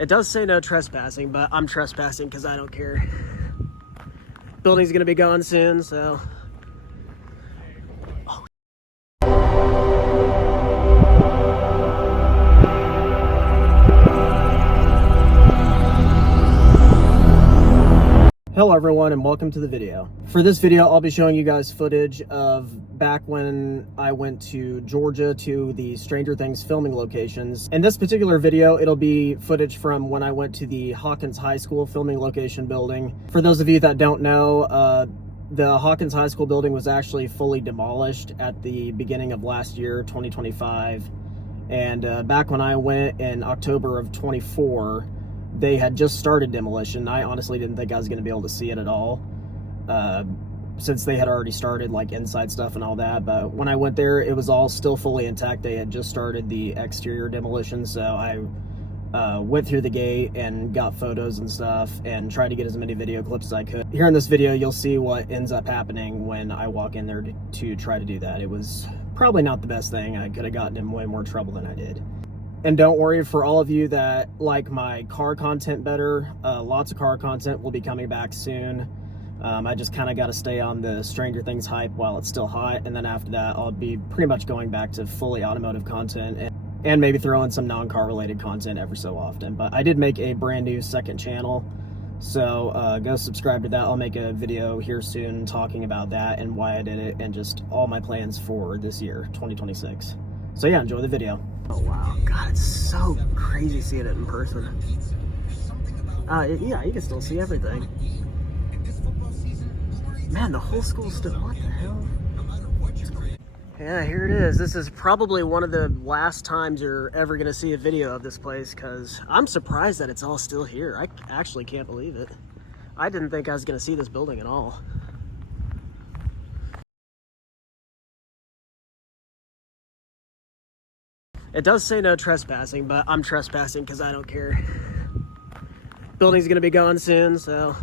It does say no trespassing, but I'm trespassing because I don't care. Building's gonna be gone soon, so. Oh. Hello everyone and welcome to the video. For this video, I'll be showing you guys footage of back when I went to Georgia to the Stranger Things filming locations. In this particular video, it'll be footage from when I went to the Hawkins High School filming location building. For those of you that don't know, the Hawkins High School building was actually fully demolished at the beginning of last year, 2025. And back when I went in October of 24, they had just started demolition. I honestly didn't think I was going to be able to see it at all, since they had already started like inside stuff and all that. But when I went there, it was all still fully intact. They had just started the exterior demolition, so I went through the gate and got photos and stuff and tried to get as many video clips as I could. Here in this video, you'll see what ends up happening when I walk in there to try to do that. It was probably not the best thing. I could have gotten in way more trouble than I did. And don't worry, for all of you that like my car content better, lots of car content will be coming back soon. I just kind of got to stay on the Stranger Things hype while it's still hot, and then after that I'll be pretty much going back to fully automotive content and maybe throw in some non-car related content every so often. But I did make a brand new second channel, so go subscribe to that. I'll make a video here soon talking about that and why I did it and just all my plans for this year, 2026. So yeah, enjoy the video. Oh wow, God, it's so crazy seeing it in person. Yeah, you can still see everything. Man, the whole school's still, what the hell? Yeah, here it is. This is probably one of the last times you're ever gonna see a video of this place, because I'm surprised that it's all still here. I actually can't believe it. I didn't think I was gonna see this building at all. It does say no trespassing, but I'm trespassing because I don't care. Building's gonna be gone soon, so.